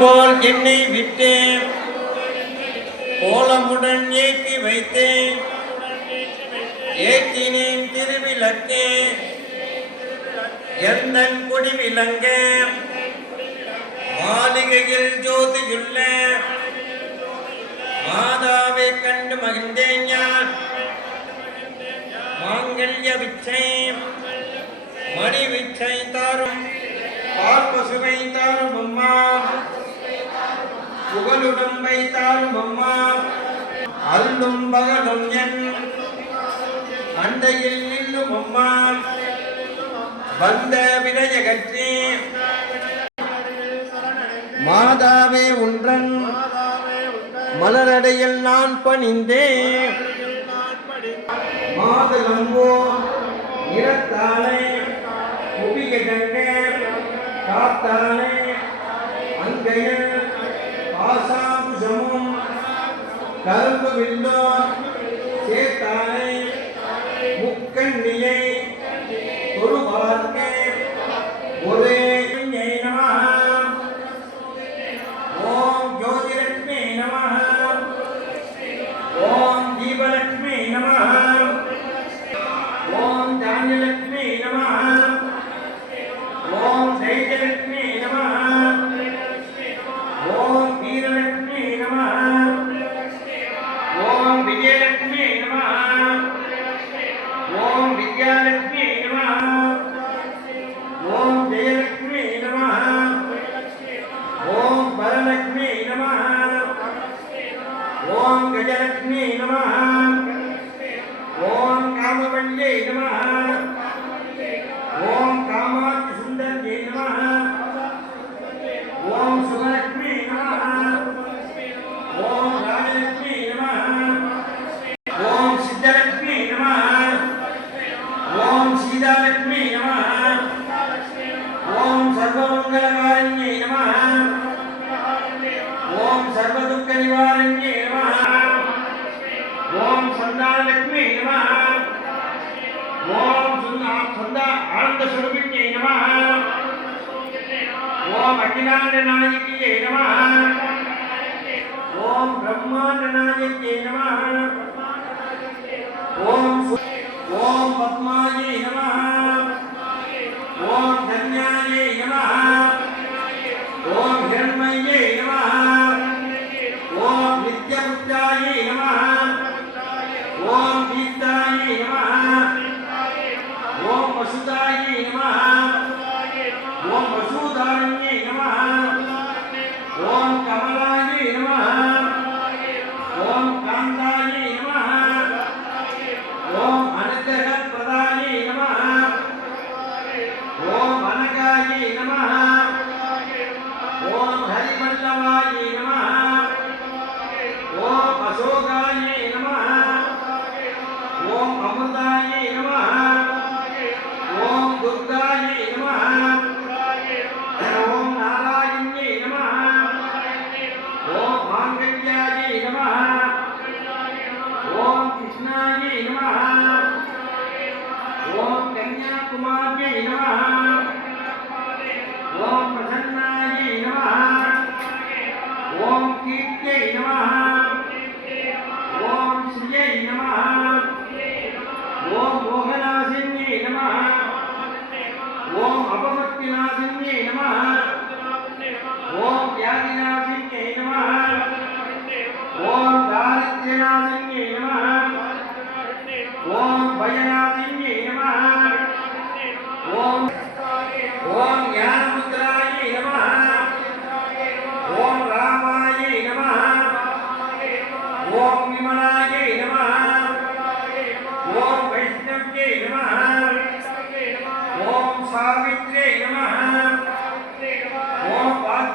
போல் என்னை விட்டேன். கோலமுடன் ஏற்றி வைத்தேன். ஏற்றினேன் திருவிளக்கே எந்தன் குடிவிலங்க மாளிகையில் ஜோதியுள்ள. மாதாவை கண்டு மகிழ்ந்தேன் யான் மாங்கல்ய விச்சை. மணி விச்சை தாரும் பார்ப்பசுவை தாரும் அம்மா. புகழுடன் தாரும் அம்மா. அல்லும் பகலும் என் அண்டையில் நில்லும் அம்மா. வந்த வினையகற்றி மாதாவே ஒன்றன் மலரடையில் நான் பணிந்தேன். மாதலம்போ இரத்தாலே புவிய கண்டே காத்தாலே ఆశాంశము కల్ప విందో చేతానే சந்தானலட்சுமி நமः. ஓம் சுந்தா சந்தா ஆனந்த சுரபிண்யை நமः. ஓம் அகிலாண்ட நாயகியே ஓம் ஓம் ஓம் வசூதாரண்யை நமः ஓம் கமலாயை நமः ஓம் காந்தாயை நமः ஓம் அனுகிரகப்பிரதாயை நமः ஓம் அனகாயை நமः ஓம் ஹரிவல்லவாயை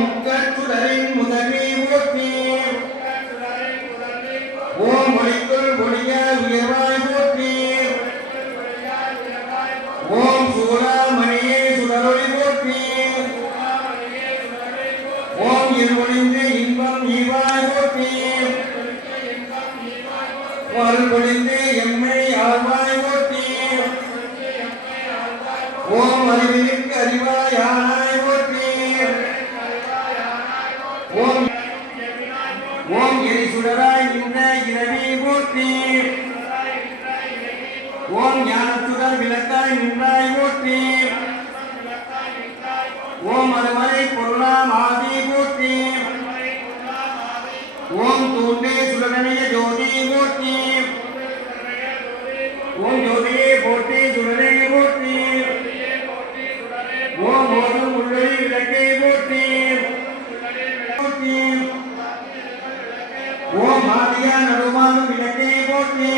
ஓம் கற்றுடரின் முதலே ஓம் ஒளிக்குள் ஒளிய உயர்வாய் போற்றி ஓம் சூடாமணியே சுடரொளி போற்றி ஓம் இருளொழிந்து இன்பம் ஈவாய் போற்றி அருள்பொழிந்து எம்மை ஆழ்வாய் ஓம் ஓம் ஞானத்துடன் விளக்காய் நின்றாய் போற்றி. ஓம் அதுவரை பொருளாம் ஆதி போற்றி. ஓம் தூண்டே சுடரணிய ஜோதி போற்றி. ஓம் ஜோதியே போற்றி சுடரே போற்றி. ஓம் ஓதும் உள்ளே விளக்கே போற்றி. போற்றி. ஓம் மாதியா நடுமானும் விளக்கே போற்றி.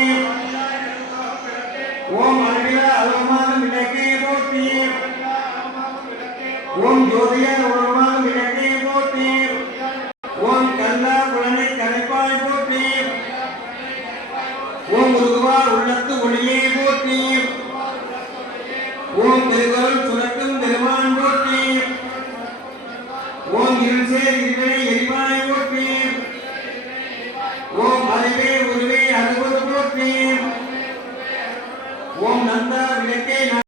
ஓம் ஜோதியா உருமானும் விளக்கே போட்டீர். ஓம் கல்லா குழந்தை கலைப்பாய் போட்டீர். ஓம் முருகுவார் உள்ளத்து ஒளியே போட்டீர். ஓம் பெருகருள் சுரக்கும் பெருமான் போட்டீர். ஓம் இருசே இருவே